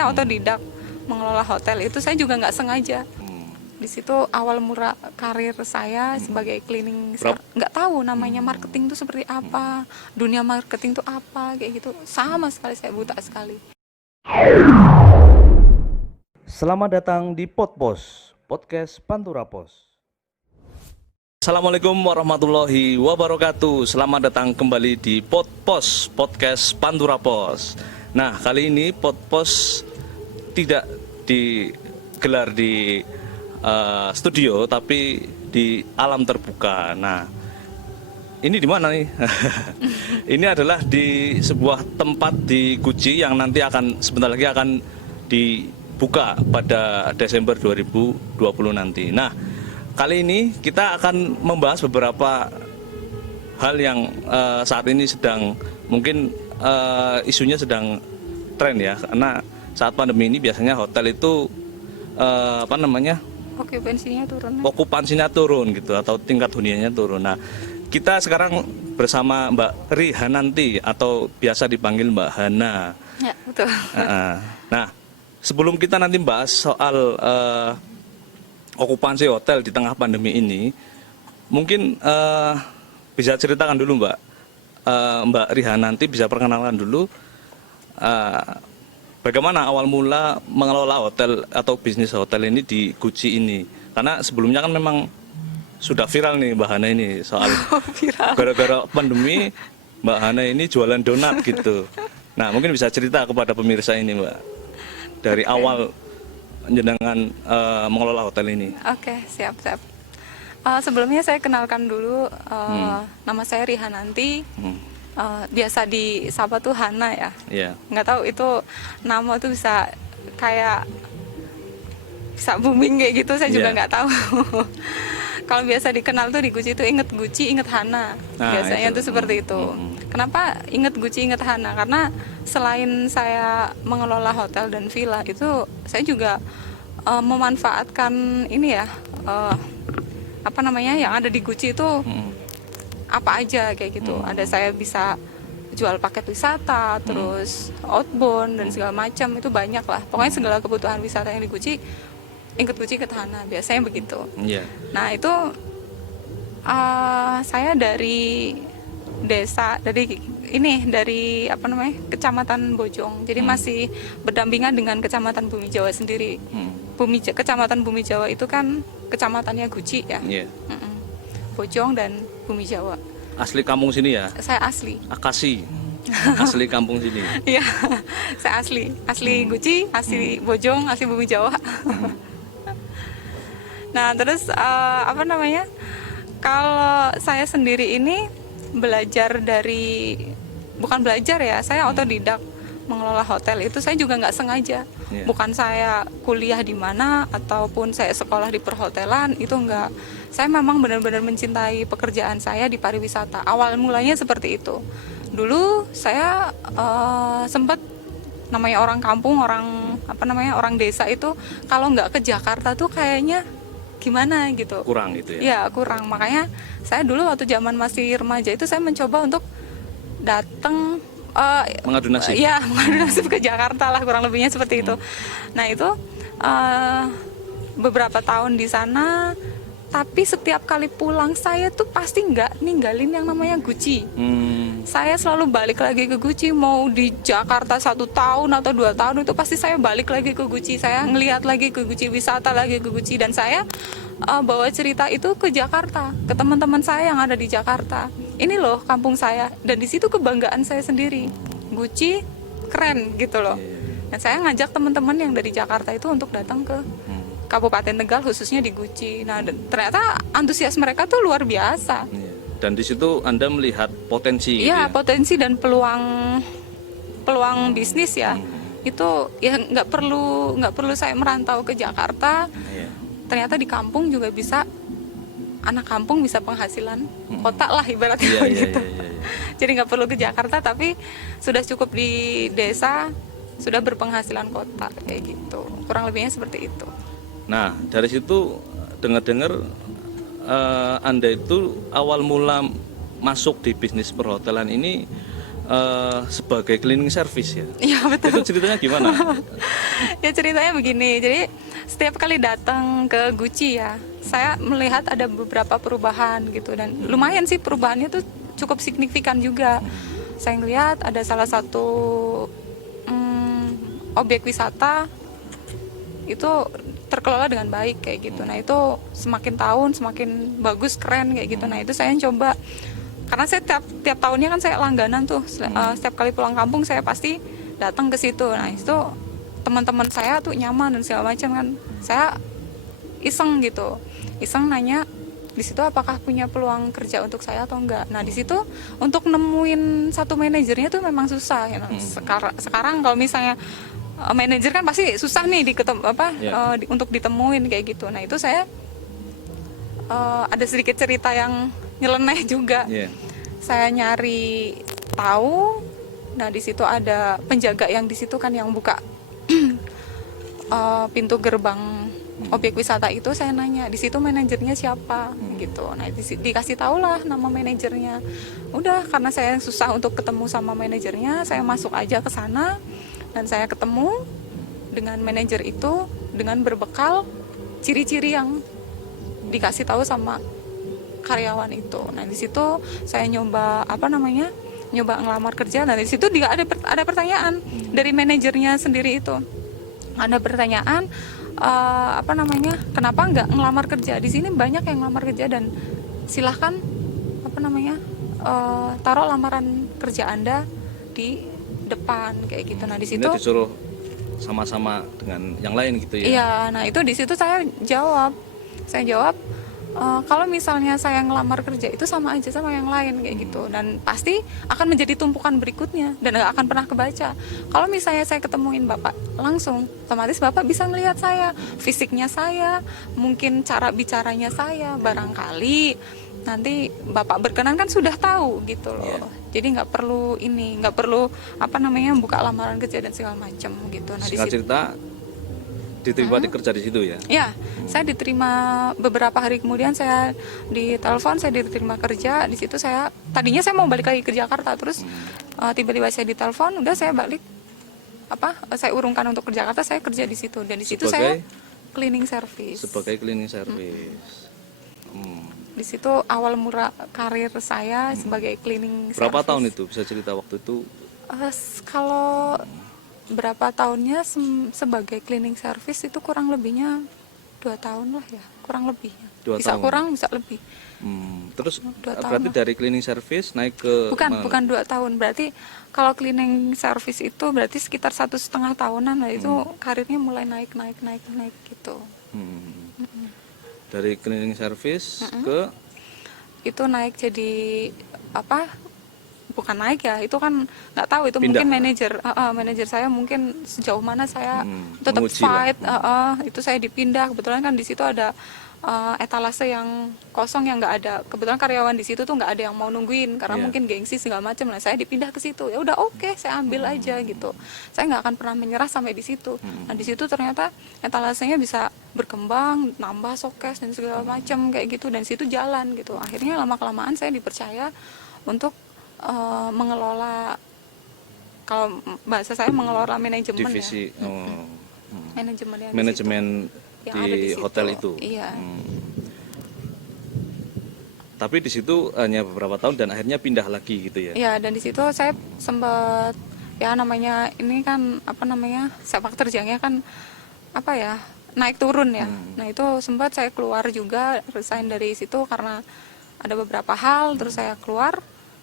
saya otodidak mengelola hotel. Itu saya juga nggak sengaja. Di situ awal mula karir saya sebagai cleaning, nggak tahu namanya marketing itu seperti apa, dunia marketing itu apa, kayak gitu. Sama sekali saya buta sekali. Selamat datang di Podpos, podcast Pantura Pos. Assalamualaikum warahmatullahi wabarakatuh. Selamat datang kembali di Podpos, podcast Pantura Pos. Nah, kali ini Podpos tidak digelar di studio, tapi di alam terbuka. Nah, ini di mana nih? Ini adalah di sebuah tempat di Guci yang nanti sebentar lagi akan dibuka pada Desember 2020 nanti. Nah, kali ini kita akan membahas beberapa hal yang saat ini sedang mungkin isunya sedang tren ya, karena saat pandemi ini biasanya hotel itu okupansinya turun gitu, atau tingkat huniannya turun. Nah, kita sekarang bersama Mbak Rihananti atau biasa dipanggil Mbak Hana. Ya, betul. Nah, sebelum kita nanti bahas soal okupansi hotel di tengah pandemi ini, mungkin bisa ceritakan dulu Mbak Rihananti, bisa perkenalkan dulu bagaimana awal mula mengelola hotel atau bisnis hotel ini di Guci ini. Karena sebelumnya kan memang sudah viral nih Mbak Hana ini soal gara-gara pandemi Mbak Hana ini jualan donat gitu. Nah, mungkin bisa cerita kepada pemirsa ini Mbak, dari awal jenengan mengelola hotel ini. Oke, siap. Sebelumnya saya kenalkan dulu, nama saya Rihananti. Biasa disapa tuh Hana ya. Yeah. Nggak tahu itu nama tuh bisa booming kayak gitu, saya juga nggak tahu. Kalau biasa dikenal tuh di Guci itu inget Guci, inget Hana. Biasanya tuh seperti itu. Kenapa inget Guci, inget Hana? Karena selain saya mengelola hotel dan villa, itu saya juga memanfaatkan ini ya, yang ada di Guci itu apa aja kayak gitu. Ada saya bisa jual paket wisata, terus outbound dan segala macam, itu banyak lah. Pokoknya segala kebutuhan wisata yang di Guci, inget Guci, inget Hana, biasanya begitu. Yeah. Nah, itu saya dari desa, dari Kecamatan Bojong. Jadi masih berdampingan dengan Kecamatan Bumi Jawa sendiri. Kecamatan Bumi Jawa itu kan kecamatannya Guci ya. Yeah. Bojong dan Bumi Jawa. Asli kampung sini ya? Saya asli. Akasi. Asli kampung sini. Iya, saya asli Guci, asli Bojong, asli Bumi Jawa. Nah, terus kalau saya sendiri ini bukan belajar ya, saya otodidak mengelola hotel. Itu saya juga nggak sengaja. Yeah. Bukan saya kuliah di mana ataupun saya sekolah di perhotelan, itu enggak. Saya memang benar-benar mencintai pekerjaan saya di pariwisata. Awal mulanya seperti itu. Dulu saya sempat, namanya orang kampung, orang desa itu kalau nggak ke Jakarta tuh kayaknya gimana gitu. Kurang gitu ya? Iya, kurang. Makanya saya dulu waktu zaman masih remaja itu saya mencoba untuk datang mengadu nasib. Iya, mengadu nasib ke Jakarta lah, kurang lebihnya seperti itu. Nah, itu beberapa tahun di sana, tapi setiap kali pulang saya tuh pasti nggak ninggalin yang namanya Guci. Saya selalu balik lagi ke Guci, mau di Jakarta 1 tahun atau 2 tahun itu pasti saya balik lagi ke Guci. Saya ngelihat lagi ke Guci, wisata lagi ke Guci, dan saya bawa cerita itu ke Jakarta, ke teman-teman saya yang ada di Jakarta. Ini loh kampung saya, dan di situ kebanggaan saya sendiri. Guci keren gitu loh. Dan saya ngajak teman-teman yang dari Jakarta itu untuk datang ke Kabupaten Tegal, khususnya di Guci. Nah, ternyata antusias mereka tuh luar biasa. Dan di situ Anda melihat potensi. Iya, gitu ya? Potensi dan peluang bisnis ya. Itu ya nggak perlu saya merantau ke Jakarta. Ternyata di kampung juga bisa, anak kampung bisa penghasilan kota lah ibaratnya gitu. Jadi nggak perlu ke Jakarta, tapi sudah cukup di desa, sudah berpenghasilan kota kayak gitu. Kurang lebihnya seperti itu. Nah, dari situ dengar-dengar Anda itu awal mula masuk di bisnis perhotelan ini sebagai cleaning service ya? Iya, betul. Itu ceritanya gimana? Ada ceritanya begini. Jadi setiap kali datang ke Gucci ya, saya melihat ada beberapa perubahan gitu, dan lumayan sih perubahannya tuh cukup signifikan juga. Saya ngelihat ada salah satu objek wisata itu terkelola dengan baik kayak gitu. Nah itu semakin tahun semakin bagus, keren kayak gitu. Nah itu saya coba, karena saya tiap tahunnya kan saya langganan tuh, setiap kali pulang kampung saya pasti datang ke situ. Nah itu teman-teman saya tuh nyaman dan segala macam kan. Saya iseng gitu, iseng nanya di situ apakah punya peluang kerja untuk saya atau enggak. Nah di situ untuk nemuin satu manajernya tuh memang susah ya. Sekarang kalau misalnya manajer kan pasti susah nih untuk ditemuin kayak gitu. Nah itu saya ada sedikit cerita yang nyeleneh juga. Saya nyari tahu. Nah di situ ada penjaga yang di situ kan yang buka pintu gerbang objek wisata itu. Saya nanya di situ manajernya siapa gitu. Nah dikasih tahu lah nama manajernya. Udah, karena saya susah untuk ketemu sama manajernya, saya masuk aja ke sana. Dan saya ketemu dengan manajer itu dengan berbekal ciri-ciri yang dikasih tahu sama karyawan itu. Nah di situ saya nyoba ngelamar kerja. Nah di situ juga ada pertanyaan dari manajernya sendiri itu. Ada pertanyaan kenapa nggak ngelamar kerja di sini, banyak yang ngelamar kerja, dan silahkan taruh lamaran kerja Anda di depan kayak gitu. Nah di situ disuruh sama-sama dengan yang lain gitu ya. Iya, nah itu di situ saya jawab kalau misalnya saya ngelamar kerja itu sama aja sama yang lain kayak gitu, dan pasti akan menjadi tumpukan berikutnya dan nggak akan pernah kebaca. Kalau misalnya saya ketemuin Bapak langsung, otomatis Bapak bisa melihat saya, fisiknya saya, mungkin cara bicaranya saya, barangkali nanti Bapak berkenan kan sudah tahu gitu loh. Jadi nggak perlu buka lamaran kerja dan segala macam gitu. Nah, singkat cerita diterima kerja di situ ya? Ya, saya diterima beberapa hari kemudian, saya ditelepon, saya diterima kerja di situ. Tadinya saya mau balik lagi ke Jakarta, terus tiba-tiba saya ditelepon, udah saya balik. Saya urungkan untuk ke Jakarta, saya kerja di situ, dan di situ saya cleaning service. Sebagai cleaning service. Di situ awal mula karir saya sebagai cleaning service. Berapa tahun itu? Bisa cerita waktu itu? Kalau berapa tahunnya sebagai cleaning service itu kurang lebihnya 2 tahun lah ya, kurang lebihnya. Bisa tahun. Kurang, bisa lebih. Terus berarti dari cleaning service naik ke bukan 2 tahun. Berarti kalau cleaning service itu berarti sekitar 1,5 tahunan lah, itu karirnya mulai naik gitu. Dari cleaning service ke itu naik jadi bukan naik ya, itu kan nggak tahu, itu pindah. Mungkin manajer saya mungkin sejauh mana saya tetap fight, itu saya dipindah. Kebetulan kan di situ ada etalase yang kosong yang nggak ada, kebetulan karyawan di situ tuh nggak ada yang mau nungguin karena mungkin gengsi segala macam. Nah saya dipindah ke situ, ya udah oke, saya ambil aja gitu. Saya nggak akan pernah menyerah sampai di situ. Nah di situ ternyata etalasenya bisa berkembang, nambah showcase dan segala macam kayak gitu, dan situ jalan gitu. Akhirnya lama kelamaan saya dipercaya untuk mengelola, kalau bahasa saya mengelola manajemen divisi, ya. Manajemen yang di ada di hotel itu. Iya. Tapi di situ hanya beberapa tahun dan akhirnya pindah lagi gitu ya. Iya, dan di situ saya sempat namanya ini kan sepak terjangnya kan naik turun ya. Nah itu sempat saya keluar juga, resign dari situ karena ada beberapa hal, terus saya keluar.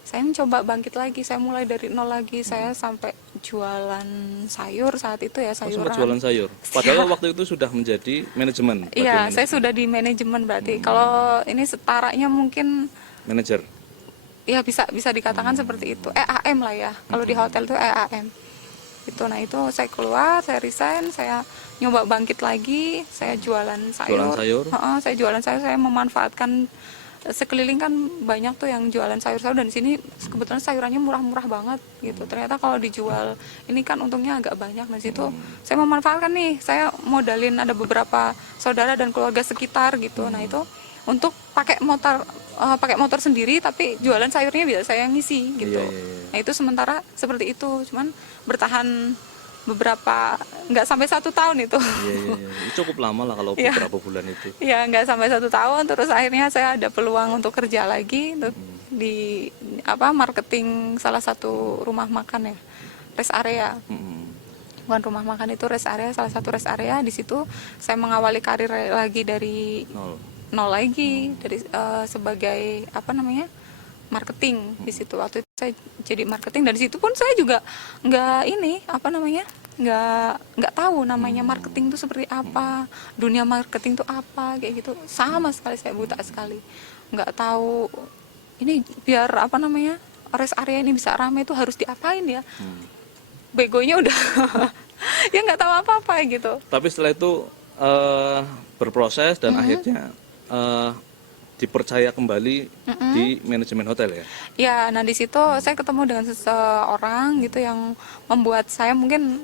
Saya mencoba bangkit lagi, saya mulai dari nol lagi. Saya sampai jualan sayur saat itu ya, sayuran. Sempat jualan sayur. Padahal waktu itu sudah menjadi manajemen. Iya, saya sudah di manajemen berarti. Kalau ini setaranya mungkin manajer. Iya, bisa dikatakan seperti itu. EAM lah ya. Kalau di hotel itu EAM. Nah itu saya keluar, saya resign, saya nyoba bangkit lagi, saya jualan sayur. Saya jualan sayur, saya memanfaatkan sekeliling kan banyak tuh yang jualan sayur-sayur, dan di sini kebetulan sayurannya murah-murah banget gitu. Ternyata kalau dijual ini kan untungnya agak banyak. Nah situ saya memanfaatkan nih, saya modalin ada beberapa saudara dan keluarga sekitar gitu. Nah itu untuk pakai motor sendiri, tapi jualan sayurnya bisa saya ngisi gitu. Nah itu sementara seperti itu, cuman bertahan beberapa, nggak sampai 1 tahun itu. Iya. Cukup lama lah kalau Iya. beberapa bulan itu. Ya nggak sampai 1 tahun, terus akhirnya saya ada peluang untuk kerja lagi untuk di marketing salah satu rumah makan ya, rest area. Bukan rumah makan, itu rest area, salah satu rest area. Di situ saya mengawali karir lagi dari nol lagi, dari sebagai marketing. Di situ waktu itu saya jadi marketing, dan di situ pun saya juga nggak tahu namanya marketing itu seperti apa, dunia marketing itu apa, kayak gitu. Sama sekali saya buta sekali, nggak tahu ini biar rest area ini bisa ramai itu harus diapain ya. Begonya udah ya nggak tahu apa-apa gitu. Tapi setelah itu berproses dan akhirnya dipercaya kembali di manajemen hotel ya. Ya, nah di situ saya ketemu dengan seseorang gitu yang membuat saya mungkin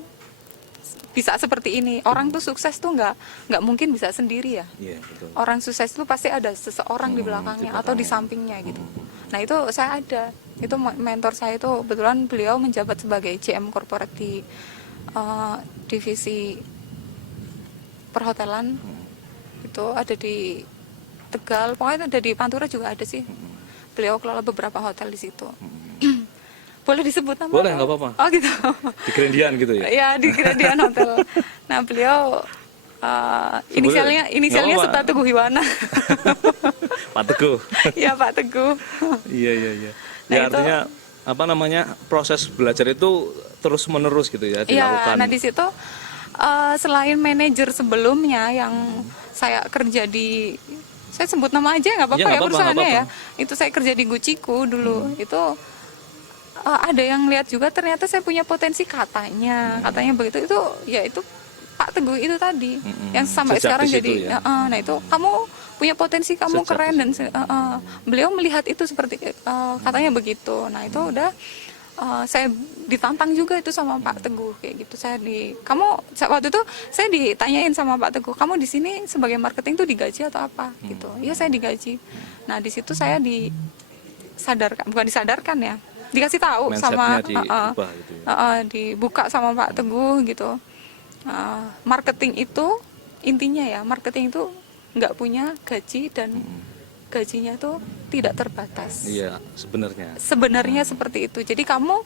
bisa seperti ini. Orang tuh sukses tuh nggak mungkin bisa sendiri ya. Iya, betul. Orang sukses tuh pasti ada seseorang di belakangnya atau di sampingnya gitu. Nah itu saya ada. Itu mentor saya itu kebetulan beliau menjabat sebagai GM corporate di divisi perhotelan. Itu ada di Tegal, pokoknya ada di Pantura juga ada sih. Beliau kelola beberapa hotel di situ. Boleh disebut nama? Boleh, nggak apa-apa. Oh gitu. Di Grandian gitu ya. Iya, di Grandian Hotel. Nah beliau inisialnya nggak apa-apa. Pak Teguh Hiwana. Pak Teguh. Iya Pak Teguh. Iya. Nah, Ya artinya proses belajar itu terus menerus gitu ya dilakukan. Iya, nah di situ selain manajer sebelumnya yang saya kerja di, saya sebut nama aja nggak apa-apa Iya, nggak ya apa-apa, perusahaannya nggak ya. Itu saya kerja di Guciku dulu. Itu ada yang lihat juga ternyata saya punya potensi katanya begitu. Itu Pak Teguh itu tadi yang sampai Sejak sekarang di situ jadi ya. nah itu kamu punya potensi, kamu Sejak keren, di dan beliau melihat itu seperti katanya begitu. Nah itu udah saya ditantang juga itu sama Pak Teguh kayak gitu. Waktu itu saya ditanyain sama Pak Teguh, kamu di sini sebagai marketing tuh digaji atau apa gitu. Iya saya digaji. Nah di situ saya bukan disadarkan ya, dikasih tahu sama diubah gitu ya. dibuka sama Pak Teguh gitu. Marketing itu intinya ya, marketing itu nggak punya gaji dan gajinya tuh tidak terbatas. Iya, sebenarnya. Sebenarnya seperti itu. Jadi kamu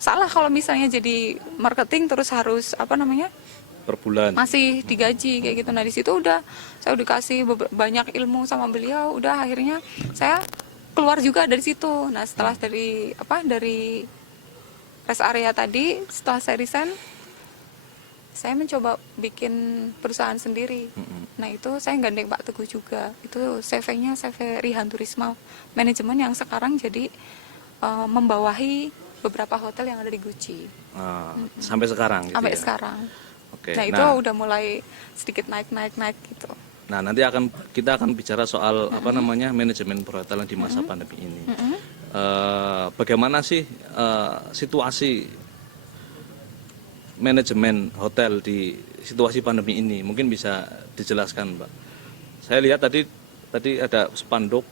salah kalau misalnya jadi marketing terus harus Per bulan. masih digaji kayak gitu. Nah di situ udah saya udah dikasih banyak ilmu sama beliau. Udah akhirnya saya keluar juga dari situ. Nah setelah dari rest area tadi, setelah saya resign, saya mencoba bikin perusahaan sendiri. Nah itu saya gandeng Pak Teguh juga. Itu CV-nya CV Rihan Turisma Manajemen yang sekarang jadi membawahi beberapa hotel yang ada di Guci. Sampai sekarang gitu Sampai ya? sekarang. Oke. Nah itu udah mulai sedikit naik gitu. Nah nanti kita akan bicara soal manajemen perhotelan di masa pandemi ini. Bagaimana sih situasi manajemen hotel di situasi pandemi ini? Mungkin bisa dijelaskan, Mbak. Saya lihat tadi ada spanduk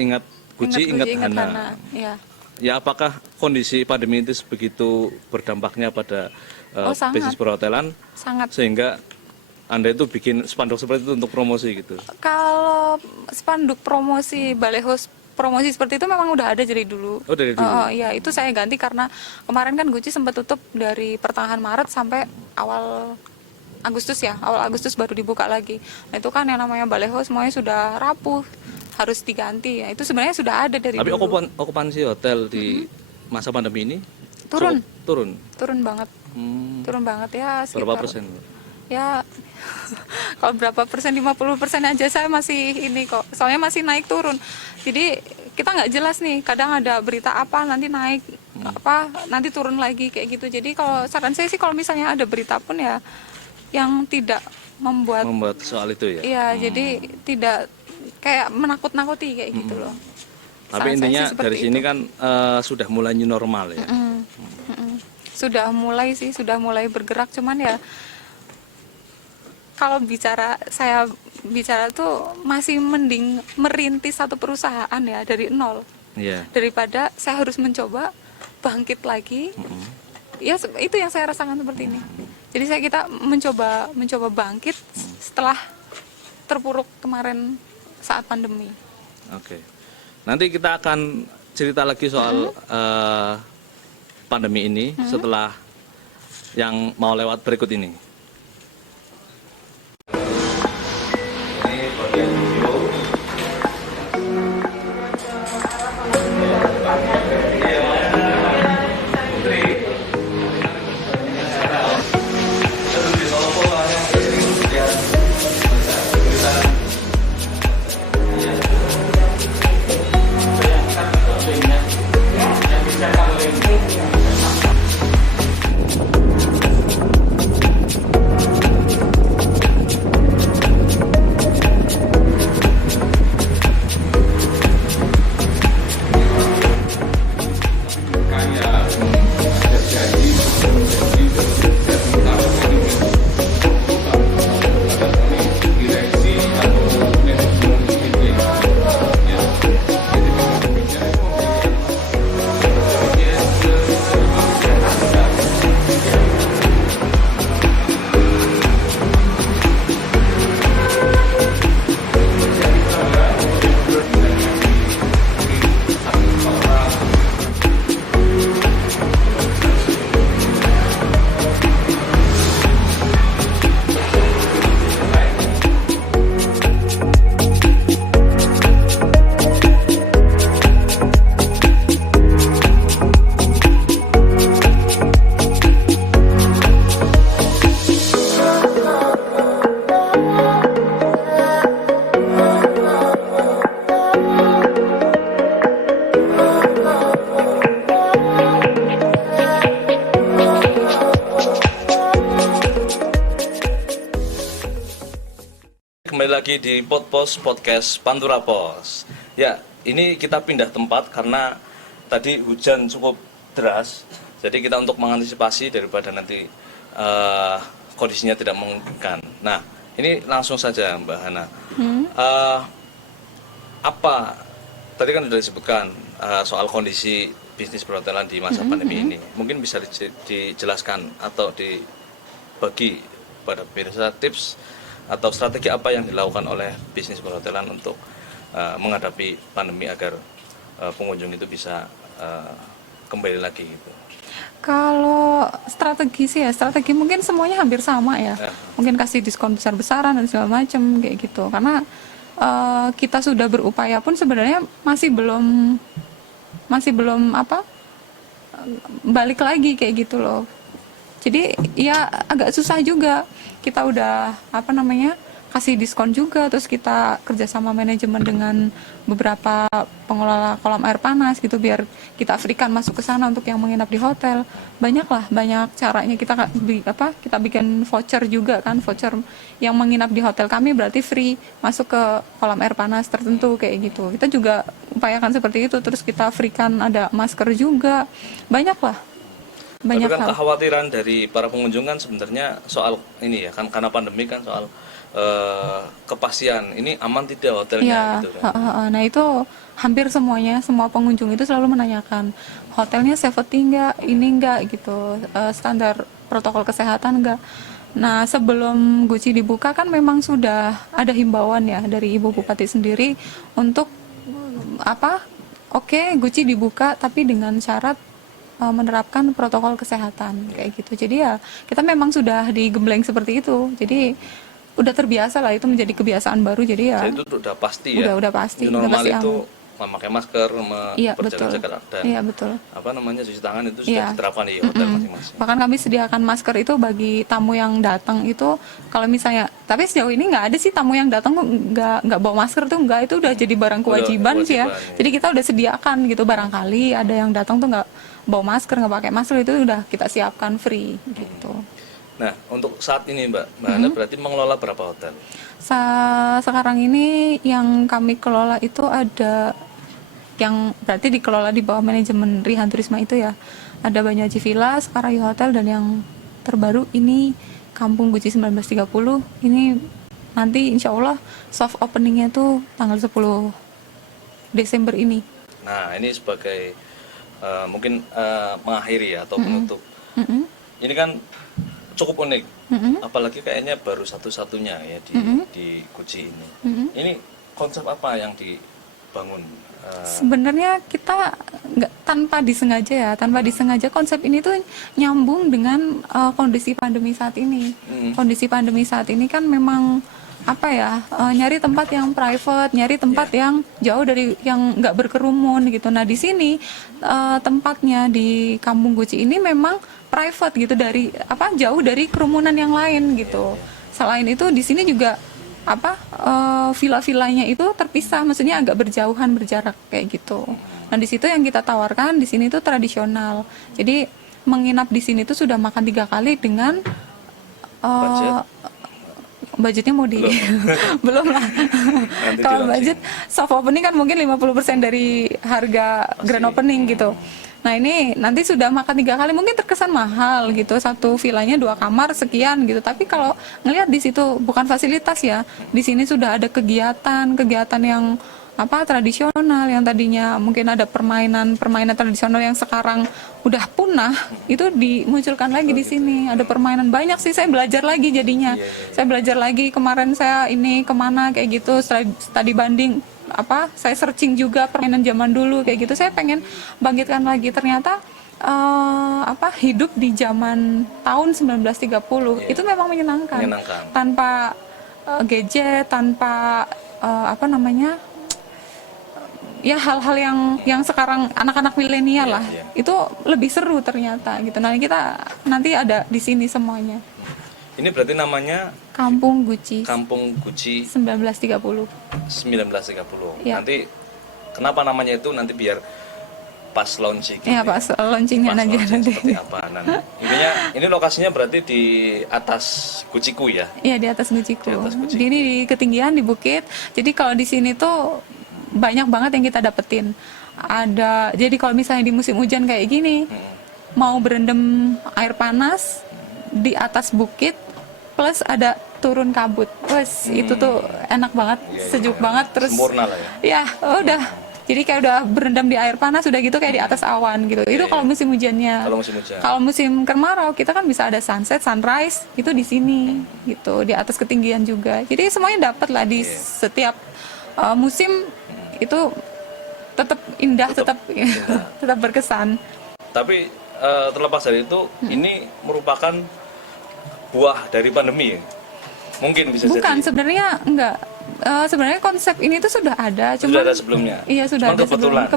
ingat Guci, ingat Hana. Ya. Ya, apakah kondisi pandemi itu begitu berdampaknya pada sangat. bisnis perhotelan Sangat. sehingga Anda itu bikin spanduk seperti itu untuk promosi gitu? Kalau spanduk promosi baleho promosi seperti itu memang udah ada dari dulu. Oh, dari dulu. Iya, itu saya ganti karena kemarin kan Guci sempat tutup dari pertengahan Maret sampai awal Agustus ya. Awal Agustus baru dibuka lagi. Nah, itu kan yang namanya baleho semuanya sudah rapuh, harus diganti. Ya, itu sebenarnya sudah ada dari Tapi dulu. okupansi hotel di masa pandemi ini Turun. turun Banget. Turun banget ya. berapa sekitar- persen? Ya, kalau berapa persen, 50% aja saya masih ini kok. Soalnya masih naik turun. Jadi kita nggak jelas nih. Kadang ada berita apa nanti naik, nanti turun lagi kayak gitu. Jadi kalau saran saya sih kalau misalnya ada berita pun ya yang tidak membuat soal itu ya. Iya, jadi tidak kayak menakut-nakuti kayak gitu loh. Tapi Saran saya intinya sih seperti dari sini itu. kan sudah mulai new normal ya. Sudah mulai bergerak, cuman ya kalau saya bicara tuh masih mending merintis satu perusahaan ya dari nol Iya. daripada saya harus mencoba bangkit lagi ya itu yang saya rasakan seperti ini. Jadi kita mencoba bangkit setelah terpuruk kemarin saat pandemi. Oke. Nanti kita akan cerita lagi soal pandemi ini setelah yang mau lewat berikut ini. Ini bagian video. Kembali lagi di Potpos Podcast Pantura Pos. Ya, ini kita pindah tempat karena tadi hujan cukup deras. Jadi kita untuk mengantisipasi daripada nanti kondisinya tidak memungkinkan. Nah, ini langsung saja Mbak Hana. Apa tadi kan sudah disebutkan soal kondisi bisnis perhotelan di masa pandemi ini. Mungkin bisa dijelaskan atau dibagi pada pemirsa tips atau strategi apa yang dilakukan oleh bisnis perhotelan untuk menghadapi pandemi agar pengunjung itu bisa kembali lagi gitu. Kalau strategi sih ya, strategi mungkin semuanya hampir sama ya. Mungkin kasih diskon besar-besaran dan segala macam kayak gitu. Karena kita sudah berupaya pun sebenarnya masih belum balik lagi kayak gitu loh. Jadi ya agak susah juga. Kita udah kasih diskon juga, terus kita kerjasama manajemen dengan beberapa pengelola kolam air panas gitu biar kita freekan masuk ke sana untuk yang menginap di hotel. Banyak caranya. Kita bikin voucher juga kan, voucher yang menginap di hotel kami berarti free masuk ke kolam air panas tertentu kayak gitu. Kita juga upayakan seperti itu, terus kita freekan ada masker juga. Banyak Tapi kan kekhawatiran dari para pengunjung kan sebenarnya soal ini ya kan, karena pandemi kan soal kepastian ini aman tidak hotelnya gitu kan. Nah itu hampir semua pengunjung itu selalu menanyakan hotelnya safety enggak gitu, standar protokol kesehatan enggak. Nah sebelum Guci dibuka kan memang sudah ada himbauan ya dari Ibu Bupati sendiri untuk Guci dibuka tapi dengan syarat menerapkan protokol kesehatan kayak gitu. Jadi ya kita memang sudah digembleng seperti itu. Jadi udah terbiasa lah, itu menjadi kebiasaan baru. Jadi ya itu udah pasti ya. Udah pasti. Normal itu memakai masker, berjalan jarak dan betul. cuci tangan itu sudah diterapkan di hotel masing-masing. Bahkan kami sediakan masker itu bagi tamu yang datang itu kalau misalnya, tapi sejauh ini nggak ada sih tamu yang datang nggak bawa masker tuh nggak, itu udah jadi barang kewajiban sih ya. Jadi kita udah sediakan gitu, barangkali ada yang datang tuh nggak bawa masker, nggak pakai masker, itu udah kita siapkan free gitu. Nah, untuk saat ini Mbak Hana berarti mengelola berapa hotel? Sekarang ini yang kami kelola itu ada yang berarti dikelola di bawah manajemen Rihan Turisma itu ya. Ada Banyaji Villa, Skarayu Hotel, dan yang terbaru ini Kampung Guci 1930. Ini nanti insya Allah soft openingnya tuh tanggal 10 Desember ini. Nah, ini sebagai mungkin mengakhiri ya atau penutup Mm-mm. Ini kan cukup unik, Mm-mm. apalagi kayaknya baru satu-satunya ya di Gucci ini. Ini konsep apa yang dibangun? Sebenarnya kita nggak tanpa disengaja konsep ini tuh nyambung dengan kondisi pandemi saat ini. Kondisi pandemi saat ini kan memang apa ya, nyari tempat yang private, nyari tempat yang jauh dari yang nggak berkerumun gitu. Nah di sini tempatnya di Kampung Gucci ini memang private gitu, dari apa, jauh dari kerumunan yang lain gitu. Selain itu di sini juga apa, villa-villanya itu terpisah, maksudnya agak berjauhan, berjarak kayak gitu. Nah di situ yang kita tawarkan di sini tuh tradisional. Jadi menginap di sini tuh sudah makan 3 kali dengan Budget? budgetnya mau di belum lah. Nanti Kalau di-launching. budget soft opening kan mungkin 50% dari harga grand opening gitu. Nah ini nanti sudah makan 3 kali, mungkin terkesan mahal gitu, satu villanya 2 kamar sekian gitu. Tapi kalau ngelihat di situ bukan fasilitas ya, di sini sudah ada kegiatan yang apa, tradisional, yang tadinya mungkin ada permainan tradisional yang sekarang udah punah, itu dimunculkan lagi di sini. Ada permainan banyak sih, saya belajar lagi jadinya. Saya belajar lagi, kemarin saya ini kemana kayak gitu, studi banding apa, saya searching juga permainan zaman dulu kayak gitu. Saya pengen bangkitkan lagi, ternyata apa, hidup di zaman tahun 1930 itu memang menyenangkan. Tanpa gadget, tanpa apa namanya, ya hal-hal yang sekarang anak-anak milenial lah, itu lebih seru ternyata gitu. Nah kita nanti ada di sini semuanya. Ini berarti namanya Kampung Gucci Kampung Gucci 1930. 1930. Ya. Nanti kenapa namanya itu nanti biar pas launching. Ya pas launchingnya Pas nanti. launching seperti apa. Nah, intinya ini lokasinya berarti di atas Guciku ya. Iya di atas Guciku. Di atas Guciku. Ini di ketinggian, di bukit. Jadi kalau di sini tuh banyak banget yang kita dapetin. Ada, jadi kalau misalnya di musim hujan kayak gini, mau berendam air panas di atas bukit, plus ada turun kabut. Wes itu tuh enak banget, sejuk banget, terus sempurna lah ya. Ya udah. Jadi kayak udah berendam di air panas, udah gitu kayak di atas awan gitu. Itu kalau musim hujannya. Kalau musim hujan. Kalau musim kemarau kita kan bisa ada sunset, sunrise itu di sini gitu, di atas ketinggian juga. Jadi semuanya dapat lah di setiap musim, itu tetap indah, tetap tetap berkesan. Tapi terlepas dari itu, ini merupakan buah dari pandemi ya? Mungkin bisa Bukan, jadi. sebenarnya enggak. Sebenarnya konsep ini tuh sudah ada, Sudah ada sebelumnya. Iya sudah Cuman ada sebelumnya.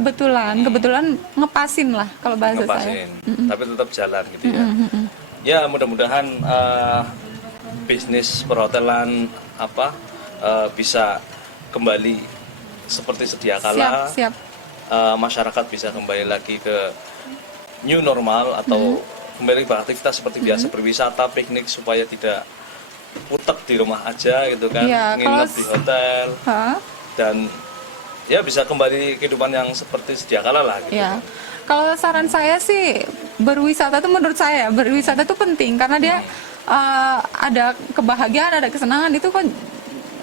Kebetulan ngepasin lah kalau bahasa saya. Tapi tetap jalan gitu ya. Ya mudah-mudahan bisnis perhotelan apa bisa kembali seperti sedia kala. Siap. Masyarakat bisa kembali lagi ke new normal atau kembali beraktivitas seperti biasa, berwisata, piknik, supaya tidak utek di rumah aja gitu kan, Ya, nginep di hotel dan ya bisa kembali kehidupan yang seperti sedia kala lah gitu. Ya, kalau saran saya sih berwisata tuh, menurut saya berwisata tuh penting karena dia ada kebahagiaan, ada kesenangan, itu kan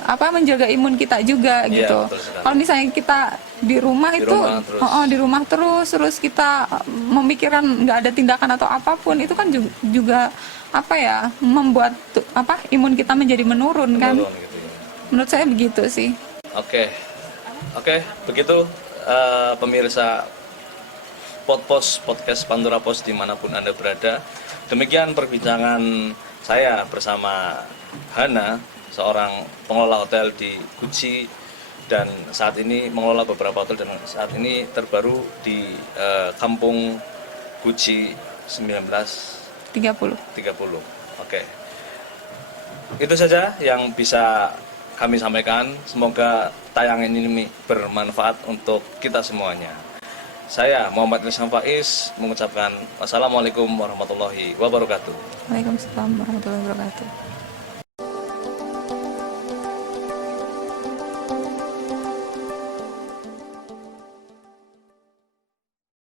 apa, menjaga imun kita juga gitu. Kalau misalnya kita di rumah di rumah terus kita memikirkan nggak ada tindakan atau apapun, itu kan juga apa ya, membuat apa, imun kita menjadi menurun kan. Gitu ya. Menurut saya begitu sih. Oke, begitu pemirsa podcast Pantura Pos dimanapun Anda berada. Demikian perbincangan saya bersama Hana, seorang pengelola hotel di Gucci dan saat ini mengelola beberapa hotel, dan saat ini terbaru di Kampung Gucci 30. Oke. Itu saja yang bisa kami sampaikan. Semoga tayangan ini bermanfaat untuk kita semuanya. Saya Muhammad Rizwan Faiz mengucapkan wassalamualaikum warahmatullahi wabarakatuh. Waalaikumsalam warahmatullahi wabarakatuh.